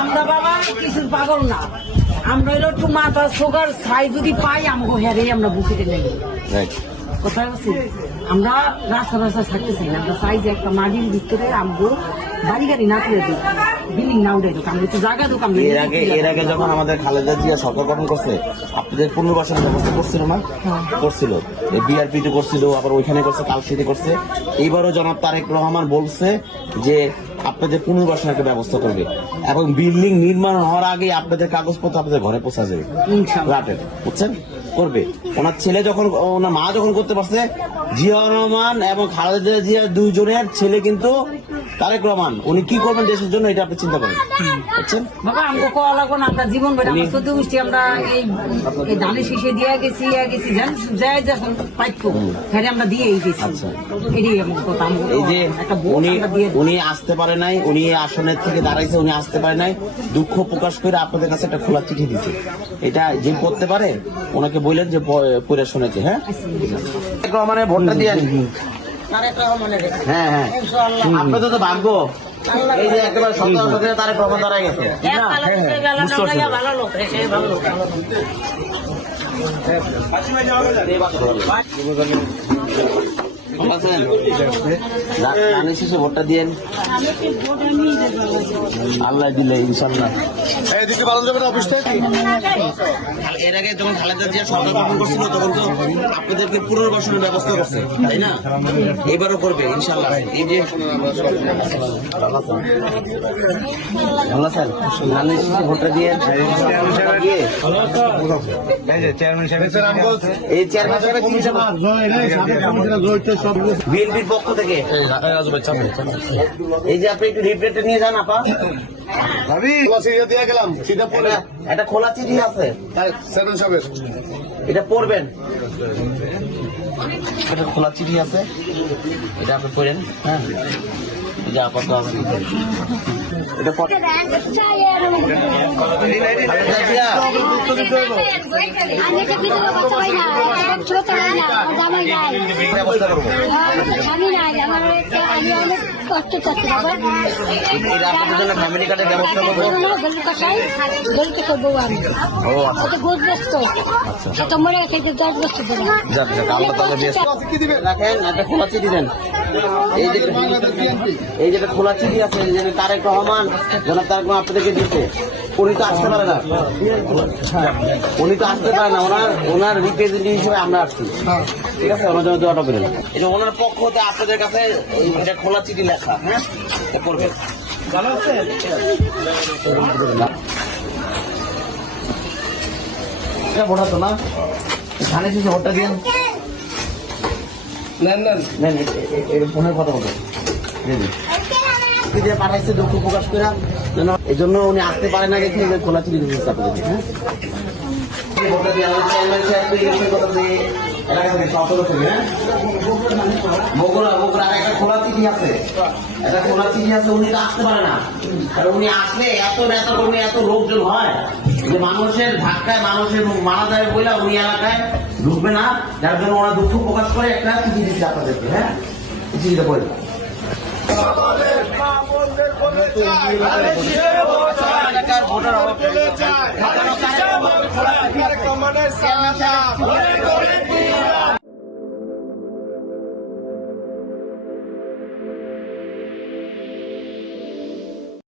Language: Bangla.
আমরা বাবা কিছু পাগল না, আমরা হলো একটু মাথা সোগার ছাই যদি পাই আমাকে হেরে আমরা বুকিতে নেই। কোথায় বলছি আমরা রাস্তা রাস্তায় থাকতে চাই না, আমরা চাই যে একটা মাটির ভিতরে আমগো বাড়ি গাড়ি না তুলে দিই, বিল্ডিং না উঠে দিক, আমরা একটু জায়গা দোকান। এর আগে যখন আমাদের খালেদা জিয়া সরকার গঠন করছে আপনাদের পুনর্বাসনের ব্যবস্থা করছিল না? করছিল, বিআরপিতে করছিল, আবার ওইখানে করছে, কালশিতে করছে। এইবারও জনাব তারেক রহমান বলছে যে আপনাদের পুনর্বাসনের একটা ব্যবস্থা করবে এবং বিল্ডিং নির্মাণ হওয়ার আগে আপনাদের কাগজপত্র আপনাদের ঘরে পৌঁছা যাবে, ফ্ল্যাটের, বুঝছেন, করবে। ওনার ছেলে যখন, ওনার মা যখন করতে পারছে, জিয়াউর রহমান এবং খালেদা জিয়া দুইজনের ছেলে কিন্তু তারেক রহমান, উনি কি করবেন দেশের জন্য এটা আপনি চিন্তা করেন, বুঝছেন বাবা। আমাকে কোয়া লাগো না, আমরা জীবন বেড়ে আমরা 14 গোষ্ঠী আমরা এই ধানের শীষে দিয়ে গেছি জান যাই যখন পাইতো ফেরে আমরা দিয়েই গেছি। আচ্ছা, এটাই আমার কথা। এই যে উনি আসতে পারে নাই, উনি আসনের থেকে দাঁড়াইছে, উনি আসতে পারে নাই, দুঃখ প্রকাশ করে আপনাদের কাছে একটা খোলা চিঠি দিছে। এটা যে করতে পারে ওনাকে বললেন যে পড়ে শোনাতে। হ্যাঁ, মানে ভোটটা দিয়ে হ্যাঁ হ্যাঁ, আপনাদের তো ভাগ্য এই যে একেবারে 17 বছরে তারেক রহমান দাঁড়ায় গেছে। ভোটটা দিয়েন, আল্লাহ দিলে ইনশাল্লাহ। এর আগে যখন খালেদা জিয়া সরকার গঠন করছিল তখন তো আপনাদেরকে পুনর্বাসনের ব্যবস্থা করছে, তাই না? এবারও করবে ইনশাল্লাহ। এই যে ভালো আছেন, ভোটটা দিয়ে এই চেয়ারম্যান বিএনপির পক্ষ থেকে এই যে আপনি একটু রিপ্লেটে নিয়ে যান আপা। একটা খোলা চিঠি আছে, এটা পড়বেন, এটা খোলা চিঠি আছে, এটা আপনি পড়েন। হ্যাঁ, এটা আপাতত এটা ফ্যামিলি কার্ডের ব্যবস্থা করবো। রাখেন, একটা খোলা চিঠি দেন। এই যেটা খোলা চিঠি আছে, তারেক রহমান, জনাব তারেক রহমান আপনাদেরকে দিচ্ছে। উনি তো আসতে পারে না, উনি তো আসতে পারে না, ওনার রিপ্রেজেন্টেটিভ হিসেবে আমরা আসছি, ঠিক আছে? ওনার জন্য দোয়াটা করেন। এটা ওনার পক্ষ হতে আপনাদের কাছে এটা খোলা চিঠি লেখা। হ্যাঁ, পড়বেন। ভালো আছে, ভোটা তো না ধানের শেষে ভোটটা দিন। ফোনের কথা বলতে পাঠাইছে দুঃখ প্রকাশ করে, এই জন্য উনি আসতে পারে না, গেছে খোলা চিঠি দিচ্ছে আপনাদের। হ্যাঁ, খোলা চিঠি আছে, একটা খোলা চিঠি আছে, উনি তো আসতে পারে না। আর উনি আসলে এত নেতা কর্মী, এত লোকজন হয় যে মানুষের ধাক্কায় মানুষের মারা যায় বলে উনি এলাকায় ঢুকবে না, যার জন্য ওরা দুঃখ প্রকাশ করে একটা চিঠি দিচ্ছে আপনাদেরকে। হ্যাঁ, চিঠিটা পড়ে ভোটার